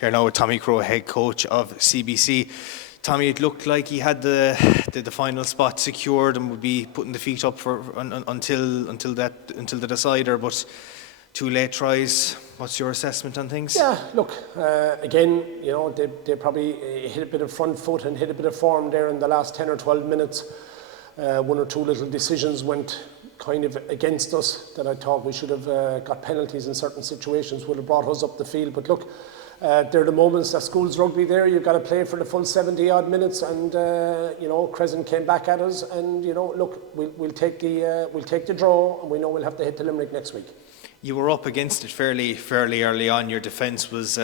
Here now with Tommy Crowe, head coach of CBC. Tommy, it looked like he had the final spot secured and would be putting the feet up for until the decider, but 2 late tries. What's your assessment on things? Yeah, look, again, you know, they probably hit a bit of front foot and hit a bit of form there in the last 10 or 12 minutes. 1 or 2 little decisions went kind of against us that I thought we should have got penalties in certain situations, would have brought us up the field. But look, they're the moments that schools rugby there. You've got to play for the full 70 odd minutes, and you know, Crescent came back at us, and you know, look, we'll take the draw, and we know we'll have to hit the Limerick next week. You were up against it fairly early on. Your defence was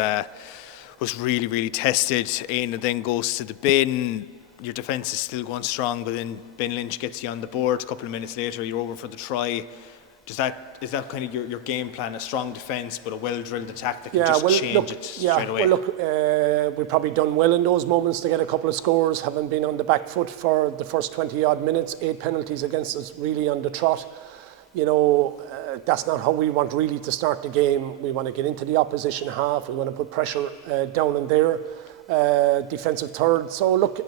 really tested. Aina then goes to the bin. Your defence is still going strong, but then Ben Lynch gets you on the board. A couple of minutes later, you're over for the try. Is that kind of your game plan? A strong defence, but a well-drilled attack that can change it straight away? Well, look, we've probably done well in those moments to get a couple of scores. Haven't been on the back foot for the first 20 odd minutes. 8 penalties against us, really on the trot. You know, that's not how we want really to start the game. We want to get into the opposition half. We want to put pressure down in there. Defensive third. So look,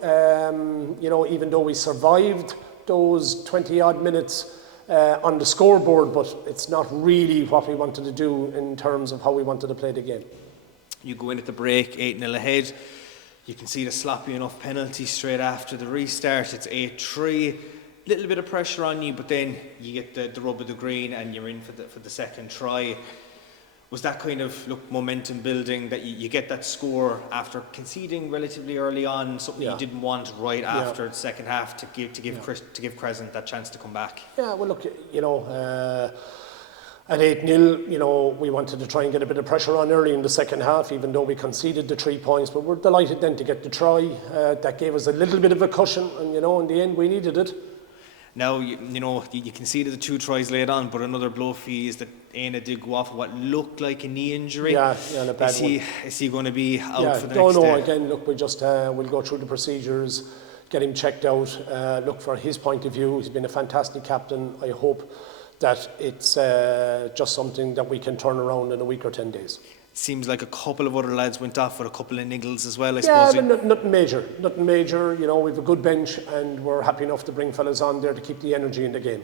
you know, even though we survived those 20 odd minutes on the scoreboard, but it's not really what we wanted to do in terms of how we wanted to play the game. You go in at the break 8-0 ahead. You can see the sloppy enough penalty straight after the restart. It's 8-3. Little bit of pressure on you, but then you get the rub of the green and you're in for the second try. Was that kind of momentum building that you get that score after conceding relatively early on, something you didn't want right after the second half to give Crescent that chance to come back? Yeah, well look, you know, at 8-0, you know, we wanted to try and get a bit of pressure on early in the second half, even though we conceded the 3 points, but we're delighted then to get the try. That gave us a little bit of a cushion, and you know, in the end we needed it. Now, you conceded the 2 tries late on, but another blow for you is that Aina did go off what looked like a knee injury. Yeah, and a bad one. Is he going to be out for the next day? No, again, look, we just we'll go through the procedures, get him checked out. Look, for his point of view, he's been a fantastic captain. I hope that it's just something that we can turn around in a week or 10 days. Seems like a couple of other lads went off with a couple of niggles as well, I suppose. Yeah, but nothing major. You know, we've a good bench and we're happy enough to bring fellas on there to keep the energy in the game.